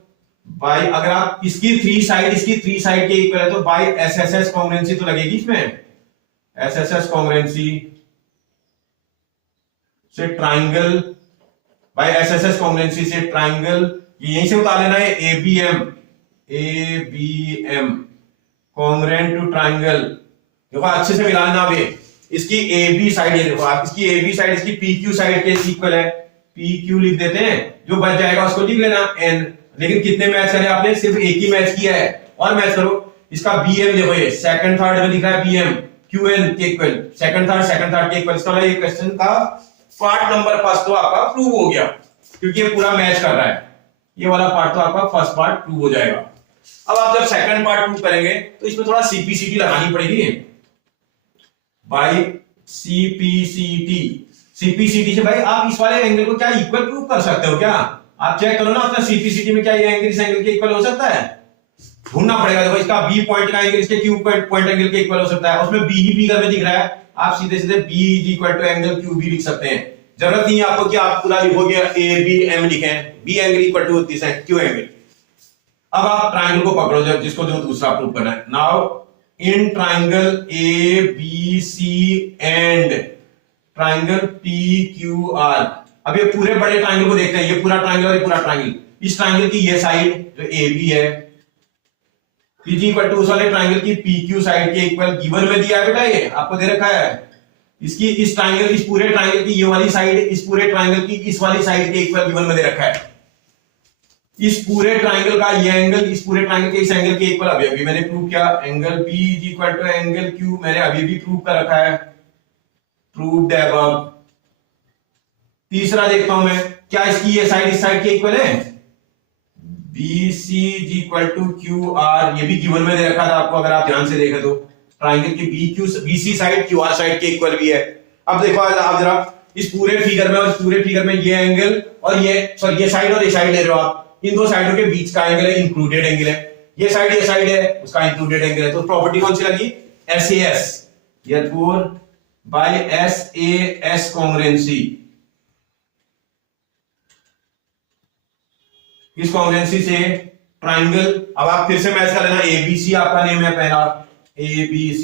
बाय, अगर आप इसकी 3 साइड इसकी 3 साइड के इक्वल है तो बाय SSS कॉन्ग्रुएंसी तो लगेगी इसमें। SSS कॉन्ग्रुएंसी से ट्राइंगल, बाय SSS कॉन्ग्रुएंसी से ट्राइंगल, यहीं से उतार लेना है ABM कॉन्ग्रुएंट टू ट्राइंगल। देखो अच्छे से मिला लेना। अभी इसकी AB साइड, ये देखो आप इसकी AB साइड इसकी PQ साइड के इक्वल है, PQ लिख देते हैं। जो बच जाएगा उसको लिख लेना N। लेकिन कितने मैच करे आपने? सिर्फ एक ही मैच किया है, और मैच करो। इसका BM देखो, ये सेकंड थर्ड में दिख रहा है BM QN के इक्वल, सेकंड थर्ड के इक्वल। इसका मतलब ये क्वेश्चन का पार्ट नंबर फर्स्ट तो आपका प्रूव हो गया, क्योंकि ये पूरा मैच कर रहा है। ये वाला पार्ट तो आपका फर्स्ट पार्ट प्रूव हो जाएगा। अब आप जब सेकंड पार्ट प्रूव करेंगे तो इसमें थोड़ा CPCT लगानी पड़ेगी। बाय CPCT से भाई आप इस वाले एंगल को क्या इक्वल प्रूव कर सकते हो क्या? आप चेक करो ना अपना CPCT में, क्या ये एंगल इस एंगल के इक्वल हो सकता है? ढूंढना पड़ेगा। देखो इसका B पॉइंट का एंगल इसके Q पॉइंट एंगल के इक्वल हो सकता है। उसमें B ही फिगर में दिख रहा है, आप सीधे सीधे B is equal to angle QB लिख सकते हैं। जरूरत नहीं है आपको कि आप पूरा लिखोगे ABM लिखें, B angle equal to this है Q एंगल। अब आप ट्राइंगल को पकड़ो जिसको जो दूसरा प्रूव करना है। Now in triangle ABC and triangle PQR। अब ये पूरे बड़े ट्राइंगल को देखते हैं, ये पूरा ट्राइंगल और ये पूरा ट्राइंगल। इस ट्राइंगल की ये साइड जो AB है इज इक्वल टू उस वाले ट्राइंगल की PQ साइड के इक्वल, गिवन में दिया है बेटा, ये आपको दे रखा है। इसकी इस ट्राइंगल, इस पूरे ट्राइंगल की ये वाली साइड इस पूरे ट्राइंगल की इस वाली साइड के इक्वल गिवन में दे रखा है। इस पूरे ट्राइंगल का ये एंगल इस पूरे ट्राइंगल के इस एंगल के इक्वल अभी मैंने प्रूव किया। Angle B is equal to angle Q मैंने अभी भी प्रूव कर रखा है, प्रूव्ड अबव। तीसरा देखता हूं मैं, क्या इसकी ये साइड इस साइड के इक्वल है? BC is equal to QR, ये भी गिवन में दे रखा था आपको, अगर आप ध्यान से देखें तो। ट्राइंगल की बीसी साइड क्यूआर साइड के इक्वल भी है। अब देखो आप जरा इस पूरे फिगर में और इस पूरे फिगर में ये एंगल और ये साइड और ये साइड ले रहे हो आप, इन दो साइडों के बीच का एंगल है इंक्लूडेड एंगल है, ये साइड है उसका इंक्लूडेड एंगल है। तो प्रॉपर्टी कौन सी लगी? SAS, therefore by SAS congruency, इस कॉन्ग्रुएंसी से ट्राइंगल, अब आप फिर से मैच कर लेना, ABC आपका नेम है पहला, ABC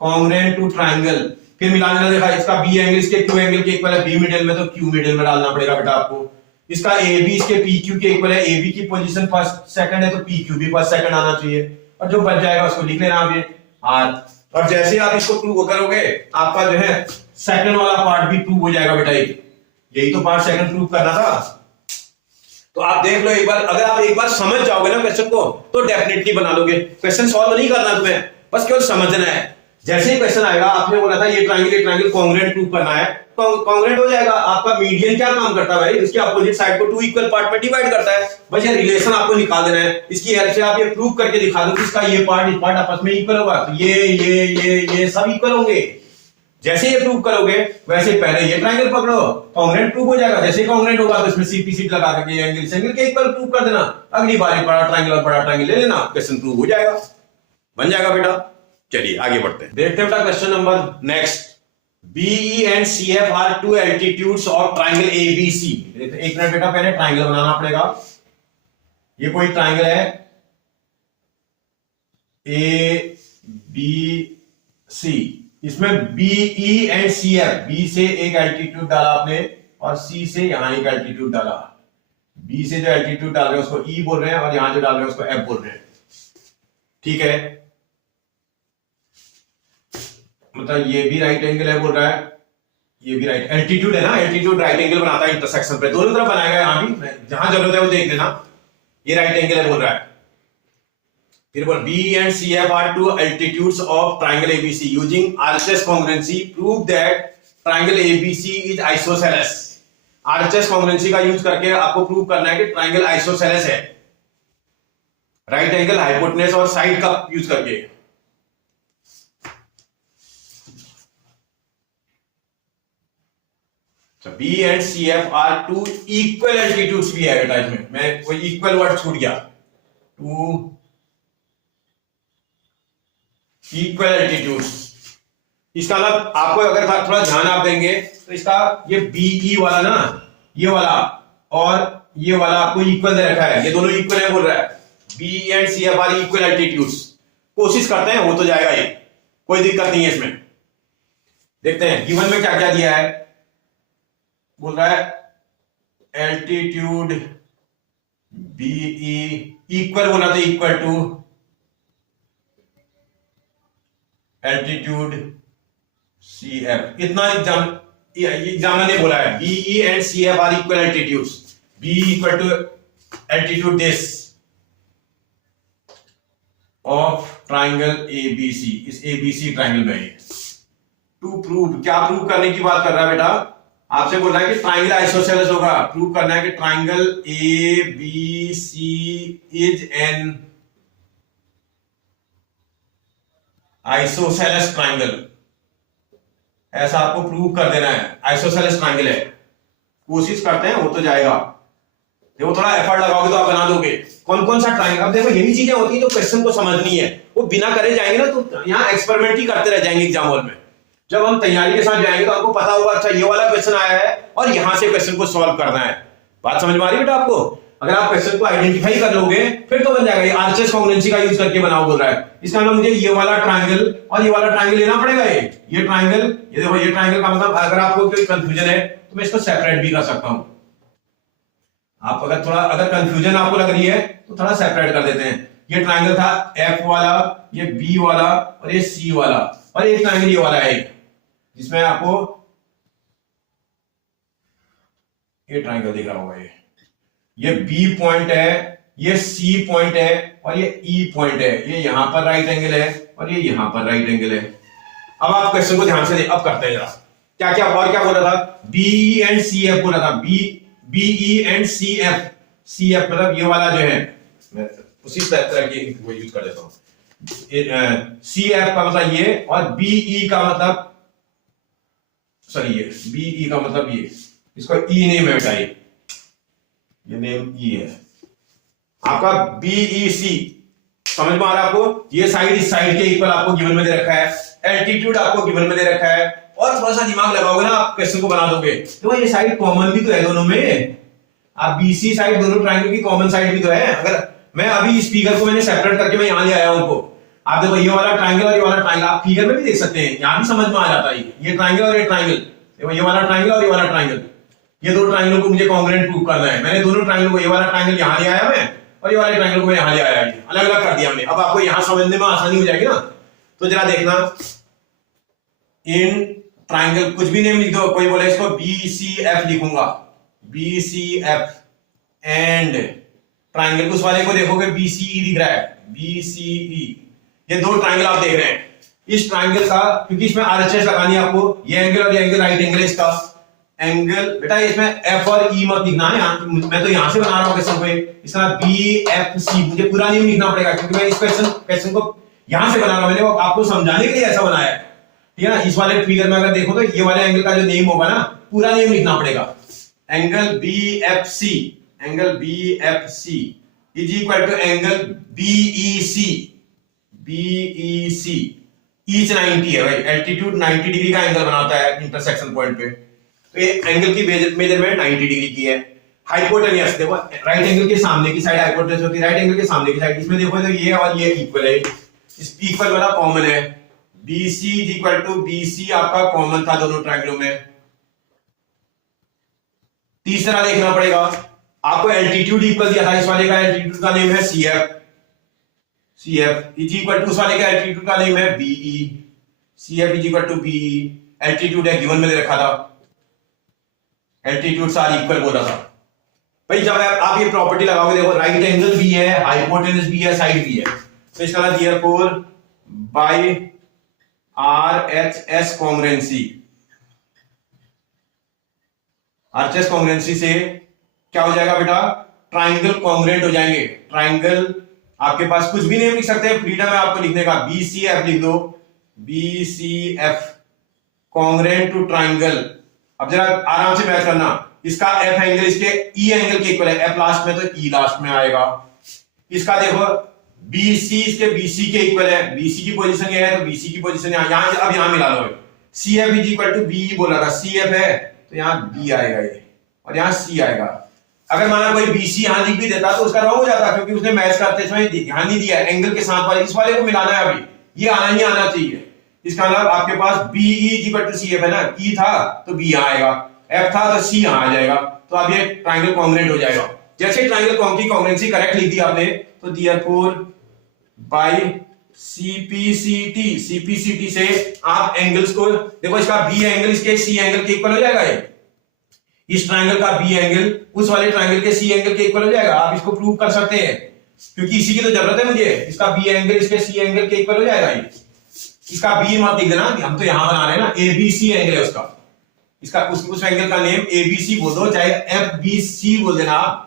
कॉन्ग्रुएंट टू ट्राइंगल, फिर मिला लेना, देखा इसका B एंगल इसके Q एंगल के इक्वल है, B मिडिल में तो Q मिडिल में डालना पड़ेगा बेटा आपको। इसका AB इसके PQ के इक्वल है, AB की पोजीशन फर्स्ट सेकंड है तो PQ भी फर्स्ट सेकंड आना चाहिए, और जो बच जाएगा उसको लिख लेना आप ये R। और जैसे आप इसको प्रूव करोगे आपका जो है सेकंड वाला पार्ट भी प्रूव हो जाएगा बेटा, यही तो पार्ट सेकंड प्रूव करना था। तो आप देख लो एक बार, अगर आप एक बार समझ जाओगे ना क्वेश्चन को तो डेफिनेटली बना लोगे। क्वेश्चन सॉल्व नहीं करना तुम्हें, बस केवल समझना है। जैसे ही क्वेश्चन आएगा, आपने बोला था ये ट्रायंगल कॉन्ग्रुएंट प्रूव करना है, कॉन्ग्रुएंट हो जाएगा। आपका मीडियन क्या काम करता है भाई? इसके अपोजिट साइड को टू इक्वल पार्ट में डिवाइड करता है, बस ये रिलेशन आपको निकाल देना है। इसकी हेल्प से आप ये प्रूव करके दिखा दो कि इसका ये पार्ट आपस में इक्वल होगा, तो ये सब इक्वल होंगे। जैसे ये प्रूव करोगे वैसे पहले ये ट्रायंगल पकड़ो, कॉन्ग्रुएंट प्रूव हो जाएगा। जैसे कॉन्ग्रुएंट होगा तो इसमें CP लगा करके एंगल से एंगल के इक्वल प्रूव कर देना। अगली बार बड़ा ट्रायंगल और बड़ा ट्रायंगल ले लेना, क्वेश्चन प्रूव हो जाएगा, बन जाएगा बेटा। चलिए आगे बढ़ते हैं, देखते हैं बेटा question number next. BE and CF are two altitudes of triangle ABC। एक मिनट बेटा, पहले ट्रायंगल बनाना पड़ेगा। ये कोई ट्रायंगल है ABC, इसमें BE and CF, B से एक एल्टीट्यूड डाला आपने और C से यहां एक एल्टीट्यूड डाला। B से जो एल्टीट्यूड डाल रहे हैं उसको E बोल रहे हैं और यहां जो डाल रहे हैं उसको F बोल रहे हैं, ठीक है। मतलब ये भी राइट एंगल है बोल रहा है, ये भी राइट, एल्टीट्यूड है ना, एल्टीट्यूड राइट एंगल बनाता है इंटरसेक्शन पे, दोनों तरफ बनाएगा। यहां भी जहां जरूरत है वो देख लेना, ये राइट एंगल है बोल रहा है। फिर बोल B and CF are two altitudes of triangle ABC using RHS congruency prove that triangle ABC is isosceles। RHS congruency का यूज करके आपको प्रूव करना है कि ट्राइंगल आइसोसेलेस है, राइट एंगल, हाइपोटेनस और साइड का यूज करके। B and CF are two equal altitudes भी है बेटा, इसमें मैं कोई इक्वल वर्ड छूट गया, टू इक्वल एल्टीट्यूड्स। इसका मतलब आपको अगर थोड़ा ध्यान आप देंगे तो इसका ये BE वाला ना, ये वाला और ये वाला आपको इक्वल दे रखा है, ये दोनों इक्वल है बोल रहा है। BE and CF are equal altitudes, कोशिश करते हैं हो तो जाएगा, ये कोई दिक्कत नहीं है इसमें। देखते हैं गिवन में क्या क्या दिया है। बोल रहा है एल्टीट्यूड BE इक्वल बोला तो इक्वल टू एल्टीट्यूड CF। इतना एग्जामिनर ने बोला है BE and CF are equal altitudes, BE equal to altitude this of triangle ABC, इस ABC ट्राइंगल में। टू प्रूव, क्या प्रूव करने की बात कर रहा है बेटा? आपसे बोल रहा है कि ट्राइंगल आइसोसेलेस होगा, प्रूव करना है कि triangle ABC is an isosceles triangle, ऐसा आपको प्रूव कर देना है। आइसोसेलेस ट्राइंगल है, कोशिश करते हैं हो तो जाएगा, देखो थोड़ा एफर्ट लगाओगे तो आप बना दोगे। कौन कौन सा ट्राइंगल, अब देखो यही चीजें होती है जो क्वेश्चन को समझनी है, वो बिना करे जाएंगे ना तो यहाँ एक्सपेरिमेंट ही करते रह जाएंगे एग्जाम हॉल में। जब हम तैयारी के साथ जाएंगे तो आपको पता होगा अच्छा ये वाला क्वेश्चन आया है और यहां से क्वेश्चन को सॉल्व करना है। बात समझ में आ रही है बेटा आपको? अगर आप क्वेश्चन को आइडेंटिफाई कर लोगे फिर तो बन जाएगा। ये आरएचएस कॉन्ग्रुएंसी का यूज करके बनाओ बोल रहा है, इसका मतलब मुझे ये वाला ट्राइंगल और ये वाला ट्राइंगल लेना पड़ेगा। ये ट्राइंगल, ये देखो ये ट्राइंगल का मतलब अगर आपको कोई कंफ्यूजन है तो मैं इसको सेपरेट भी कर सकता हूं। आप अगर कंफ्यूजन आपको लग रही है तो थोड़ा सेपरेट कर देते हैं। ये ट्राइंगल था F वाला, ये B वाला और ये C वाला, और एक ट्राइंगल ये वाला है जिसमें आपको ये ट्राइंगल दिख रहा होगा। ये B पॉइंट है, ये C पॉइंट है और ये E पॉइंट है। ये यहां पर राइट एंगल है और ये यहां पर राइट एंगल है। अब आप क्वेश्चन को ध्यान से अब करते हैं जरा, क्या क्या और क्या बोला था? BE एंड CF बोला था, BE एंड CF मतलब ये वाला जो है, मैं उसी तरह की यूज कर देता हूं। सी एफ का मतलब ये, और बीई का मतलब, सॉरी ये बीई का मतलब ये, इसको ई नेम है बेटा, ये नेम ई है आपका बीई सी। समझ में आ रहा है आपको? ये साइड इस साइड के इक्वल आपको गिवन में दे रखा है, एल्टीट्यूड आपको गिवन में दे रखा है, और थोड़ा सा दिमाग लगाओगे ना आप क्वेश्चन को बना दोगे। तो ये साइड कॉमन भी तो है दोनों में, आप बीसी साइड दोनों ट्रायंगल की कॉमन साइड भी तो है। अगर मैं अभी इस फिगर को मैंने सेपरेट करके मैं यहां ले आया हूं उनको, आप देखो ये वाला ट्रायंगल और ये वाला ट्रायंगल आप फिगर में भी देख सकते हैं, यहां भी समझ में आ जाता है। ये ट्रायंगल और ये ट्रायंगल, देखो ये वाला ट्रायंगल और ये वाला ट्रायंगल, ये दो ट्रायंगल को मुझे कॉन्ग्रुएंट प्रूव करना है। मैंने दोनों ट्रायंगल को, ये वाला ट्रायंगल यहां ले आया मैं, और ये वाले ट्रायंगल को मैं यहां ले आया, अलग अलग कर दिया हमने। अब आपको यहां समझने में आसानी हो जाएगी ना। तो जरा देखना, इन ट्रायंगल कुछ भी नेम लिख दो, कोई बोले इसको BCF लिखूंगा, BCF, एंड ट्रायंगल उस वाले को देखोगे BCE दिख रहा है, BCE। ये दो ट्रायंगल आप देख रहे हैं। इस ट्रायंगल का, क्योंकि इसमें RHS लगानी है आपको, ये एंगल और ये एंगल राइट एंगल है इसका एंगल बेटा, इसमें F और E मत लिखना है, मैं तो यहां से बना रहा हूं क्वेश्चन को, इसका BFC, मुझे पूरा नेम लिखना पड़ेगा क्योंकि मैं इस क्वेश्चन को यहां से बना रहा हूं, मैंने वो आपको समझाने के लिए ऐसा बनाया है, ठीक है ना। इस वाले फिगर में अगर देखो तो ये वाले एंगल का जो नेम होगा ना, पूरा नेम लिखना पड़ेगा, angle BFC, angle BFC is equal to angle BEC, BEC each 90 है भाई, एल्टीट्यूड 90 डिग्री का एंगल बनाता है इंटरसेक्शन पॉइंट पे, तो ये एंगल की मेजरमेंट 90 डिग्री की है। हाइपोटेन्यूस देखो, राइट एंगल के सामने की साइड हाइपोटेन्यूस होती है, राइट एंगल के सामने की साइड, इसमें देखो तो ये और ये इक्वल है, इस इक्वल वाला कॉमन है, BC is equal to BC आपका कॉमन था दोनों ट्रायंगलों में। तीसरा देखना पड़ेगा आपको, एल्टीट्यूड इक्वल दिया था, इस वाले का एल्टीट्यूड का नेम है CF, CF is equal to उस वाले का एल्टीट्यूड का नेम है BE, CF is equal to BE, altitude है गिवन में दे रखा था, एल्टीट्यूड सार इक्वल बोला था भाई। जब आप ये प्रॉपर्टी लगाओगे, देखो राइट एंगल भी है, हाइपोटेन्यूस भी है, साइड भी है, तो इसका मतलब therefore by RHS congruency, RHS congruency से क्या हो जाएगा बेटा, ट्रायंगल कॉन्ग्रुएंट हो जाएंगे। ट्रायंगल आपके पास कुछ भी नेम लिख सकते हैं, फ्रीडम है आपको लिखने का, BCF लिख दो, BCF कॉन्ग्रुएंट टू ट्रायंगल। अब जरा आराम से मैच करना, इसका F एंगल इसके E एंगल के इक्वल है, F लास्ट में तो E लास्ट में आएगा। इसका देखो BC इसके BC के इक्वल है, BC की पोजीशन ये है तो BC की पोजीशन यहां, अब यहां मिला लो, CF is equal to BE बोला था, CF है तो यहां B आएगा ये, और यहां C आएगा। अगर माना कोई BC यहां लिख भी देता तो उसका रॉन्ग हो जाता, क्योंकि उसने मैच करते समय ध्यान नहीं दिया, एंगल के साथ वाले इस वाले को मिलाना है, अभी ये आना ही आना चाहिए। इसका मतलब आपके पास BE is equal to CF है ना, E था तो B यहां आएगा, F था तो C यहां आ जाएगा, तो अब ये ट्रायंगल कॉन्ग्रुएंट हो जाएगा। जैसे ट्रायंगल की कॉन्ग्रुएंसी करेक्ट लिख दी आपने, तो देयरफॉर बाय CPCT से आप एंगल्स को देखो, इसका B एंगल इसके C एंगल के इक्वल हो जाएगा, ये इस ट्रायंगल का B एंगल उस वाले ट्रायंगल के C एंगल के इक्वल हो जाएगा। आप इसको प्रूव कर सकते हैं, क्योंकि इसी की तो जरूरत है मुझे, इसका B एंगल इसके C एंगल के इक्वल हो जाएगा। ये इसका B मत लिख देना, हम तो यहां बना रहे हैं ना, ABC एंगल है उसका, इसका उस एंगल का नेम ABC बोल दो, चाहे FBC बोल देना आप,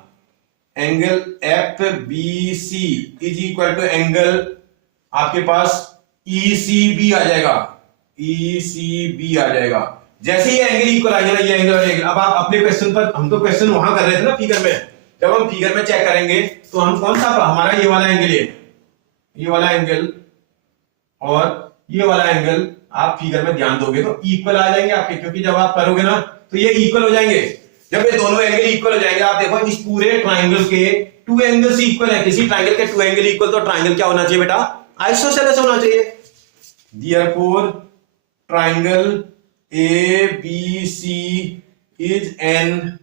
angle FBC is equal to angle आपके पास ECB आ जाएगा, ECB आ जाएगा। जैसे ये एंगल इक्वल आ जाएगा, ये एंगल आ जाएगा। अब आप अपने क्वेश्चन पर, हम तो क्वेश्चन वहां कर रहे थे ना फिगर में, जब हम फिगर में चेक करेंगे तो हम कौन सा, हमारा ये वाला एंगल है, ये वाला एंगल और ये वाला एंगल आप फिगर में ध्यान दोगे तो इक्वल आ जाएंगे आपके, क्योंकि जब आप करोगे ना तो ये इक्वल हो जाएंगे। जब ये दोनों एंगल इक्वल हो जाएंगे, आप देखो इस पूरे ट्रायंगल के टू एंगल्स इक्वल है, किसी ट्रायंगल के टू एंगल इक्वल, तो ट्रायंगल क्या होना चाहिए बेटा, आइसोसेलेस होना चाहिए। Therefore triangle ABC is an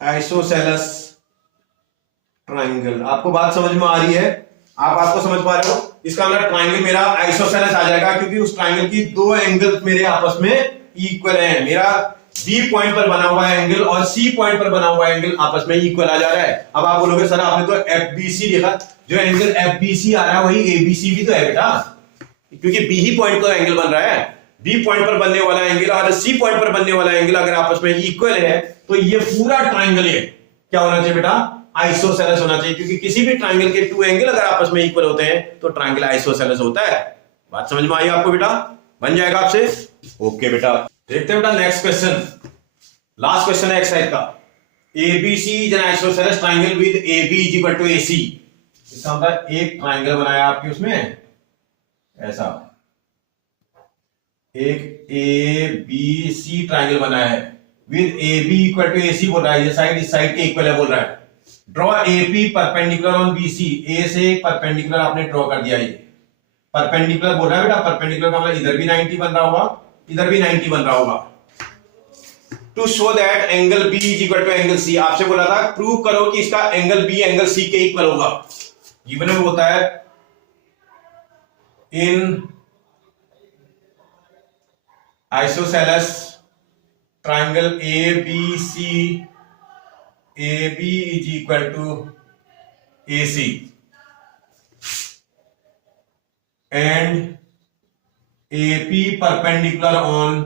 isosceles triangle. आपको बात समझ में आ रही है, आपको समझ पा रहे हो? इसका मतलब ट्रायंगल मेरा आइसोसेलेस आ जाएगा, क्योंकि उस ट्रायंगल की दो एंगल्स मेरे आपस में इक्वल हैं। मेरा B पॉइंट पर बना हुआ एंगल और C पॉइंट पर बना हुआ एंगल आपस में इक्वल आ जा रहा है। अब आप बोलोगे सर आपने तो FBC लिखा, जो एंगल FBC आ रहा है वही ABC भी तो है बेटा, क्योंकि B ही पॉइंट पर एंगल बन रहा है। B पॉइंट पर बनने वाला एंगल और C पॉइंट पर बनने वाला एंगल अगर आपस में इक्वल है, तो ये पूरा ट्रायंगल क्या होना चाहिए बेटा, आइसोसेलेस होना चाहिए, क्योंकि किसी भी ट्राइंगल के टू एंगल अगर आपस में इक्वल होते हैं तो ट्राइंगल आइसोसेलेस होता है। बात समझ में आई आपको बेटा? बन जाएगा आपसे। ओके बेटा, देखते हैं बेटा नेक्स्ट क्वेश्चन। लास्ट क्वेश्चन है एक्सरसाइज का। ABC is an isosceles triangle with AB is equal to AC। इसका मतलब एक ट्राइंगल बनाया आपके उसमें ऐसा, एक ABC ट्राइंगल बनाया है with AB equal to AC बोल रहा है, ये साइड इस साइड के इक्वल है बोल रहा है। Draw AP perpendicular on BC। A से एक परपेंडिकुलर आपने ड्रॉ कर दिया। ये परपेंडिकुलर बोल रहा है बेटा, परपेंडिकुलर का मतलब इधर भी 90 बन रहा होगा, इधर भी 90 बन रहा होगा। To show that angle B is equal to angle C। आपसे बोला था प्रूव करो कि इसका एंगल B एंगल C के इक्वल होगा। गिवन में होता है in isosceles triangle ABC AB is equal to AC and AP perpendicular on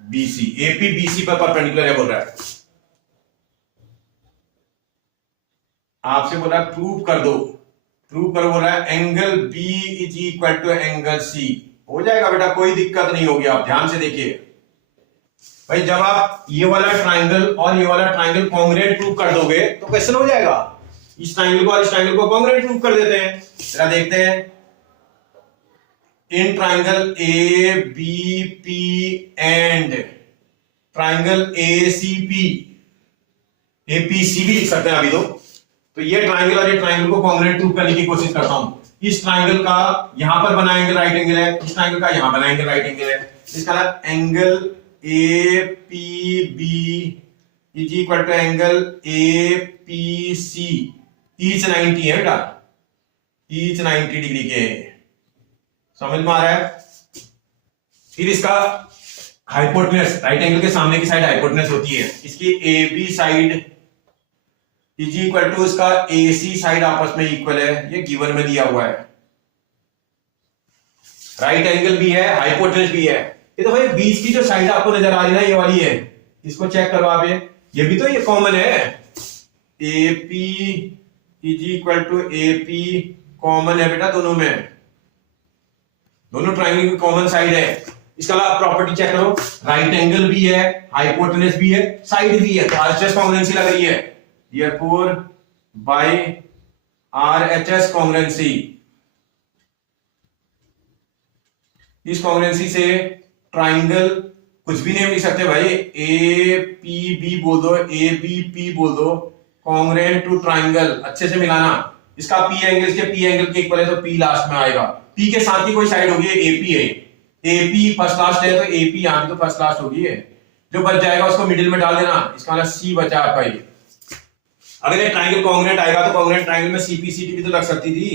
BC। AP BC पर परपेंडिकुलर है बोल रहा है। आपसे बोल रहा है प्रूव कर दो, प्रूव करो बोल रहा है angle B is equal to angle C। हो जाएगा बेटा, कोई दिक्कत नहीं होगी। आप ध्यान से देखिए भाई, जब आप ये वाला ट्राइंगल और ये वाला ट्राइंगल कॉन्ग्रुएंट प्रूव कर दोगे तो क्वेश्चन हो जाएगा। इस ट्राइंगल को और इस ट्राइंगल को कॉन्ग्रुएंट प्रूव कर देते हैं। जरा देखते हैं in triangle ABP and triangle ACP, APC भी लिख सकते हैं अभी तो ये ट्राइंगल और ये ट्राइंगल को कॉन्ग्रुएंट प्रूव करने की कोशिश करता हूं। इस ट्राइंगल का यहां पर बना एंगल राइट एंगल है, इस ट्राइंगल का यहां बना एंगल राइट एंगल है। इसका angle APB is equal to angle APC। Each 90 है बेटा, ईच 90 डिग्री के है। समझ में आ रहा है? फिर इसका हाइपोटेनस, राइट एंगल के सामने की साइड हाइपोटेनस होती है। इसकी AB side is equal to इसका AC साइड आपस में इक्वल है। ये गिवन में दिया हुआ है। राइट एंगल भी है, हाइपोटेनस भी है। ये तो भाई बीच की जो साइड आपको नजर आ रही है ना, ये वाली है, इसको चेक करो आप। ये भी तो ये कॉमन है। AP is equal to AP common है बेटा दोनों में, दोनों ट्राइंगल की कॉमन साइड है। इसका प्रॉपर्टी चेक करो, राइट एंगल भी है, हाइपोटेनस भी है, साइड भी है, तो RHS कॉन्ग्रुएंसी लग रही है। Therefore by RHS कॉन्ग्रुएंसी, इस कॉन्ग्रुएंसी से ट्राइंगल कुछ भी नहीं लिख सकते भाई, APB बोल दो, ABP बोल दो, कॉन्ग्रुएंट टू ट्राइंगल। अच्छे से मिलाना। इसका P एंगल इसके P एंगल के इक्वल है तो P लास्ट में आएगा। P के साथ ही कोई साइड होगी, AP है, AP फर्स्ट लास्ट है तो AP यहां तो फर्स्ट लास्ट होगी है। जो बच जाएगा उसको मिडिल में डाल देना। इसका मतलब C बचा आपका। ये अगर ये ट्राइंगल कॉन्ग्रुएंट आएगा तो कॉन्ग्रुएंट ट्राइंगल में CPCT भी तो लग सकती थी।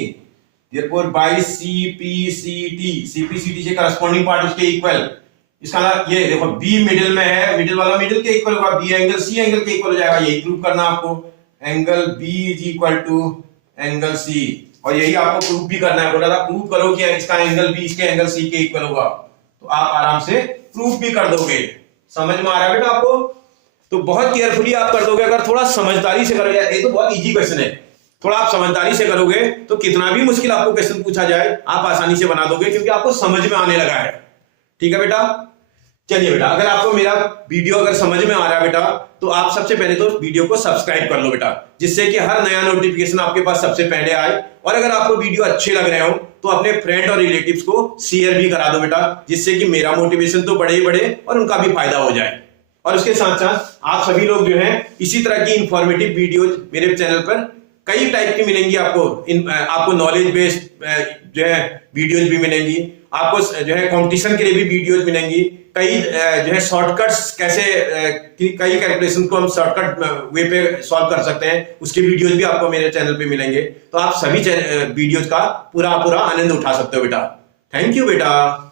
Therefore by CPCT, CPCT से करस्पॉन्डिंग पार्ट उसके इक्वल। इसका मतलब ये देखो B मिडिल में है, मिडिल वाला मिडिल के इक्वल होगा, B एंगल C एंगल के इक्वल हो जाएगा। यही प्रूव करना आपको, angle B is equal to angle C। और यही आपको प्रूव भी करना है। बोला था प्रूव करो कि इसका एंगल B इसके एंगल C के इक्वल होगा, तो आप आराम से प्रूव भी कर दोगे। समझ में आ रहा है बेटा आपको? तो बहुत केयरफुली आप कर दोगे। अगर थोड़ा समझदारी से करोगे, ये तो बहुत इजी क्वेश्चन है, थोड़ा आप समझदारी से करोगे तो कितना भी मुश्किल आपको क्वेश्चन पूछा जाए आप आसानी से बना दोगे, क्योंकि आपको समझ में आने लगा है। ठीक है बेटा? चलिए बेटा, अगर आपको मेरा वीडियो अगर समझ में आ रहा है बेटा, तो आप सबसे पहले तो वीडियो को सब्सक्राइब कर लो बेटा, जिससे कि हर नया नोटिफिकेशन आपके पास सबसे पहले आए। और अगर आपको वीडियो अच्छे लग रहे हो तो अपने फ्रेंड और रिलेटिव्स को शेयर भी करा दो बेटा, जिससे कि मेरा मोटिवेशन तो बढ़े ही बढ़े और उनका भी फायदा हो जाए। और उसके साथ साथ आप सभी लोग जो है इसी तरह की इंफॉर्मेटिव वीडियोज मेरे चैनल पर कई टाइप की मिलेंगी आपको नॉलेज बेस्ड जो है वीडियोज भी मिलेंगी, आपको जो है कंपटीशन के लिए भी वीडियोज मिलेंगी, कई जो है शॉर्टकट्स कैसे कई कैलकुलेशन को हम शॉर्टकट वे पे सॉल्व कर सकते हैं, उसके वीडियोज भी आपको मेरे चैनल पे मिलेंगे। तो आप सभी वीडियोज का पूरा आनंद उठा सकते हो बेटा। थैंक यू बेटा।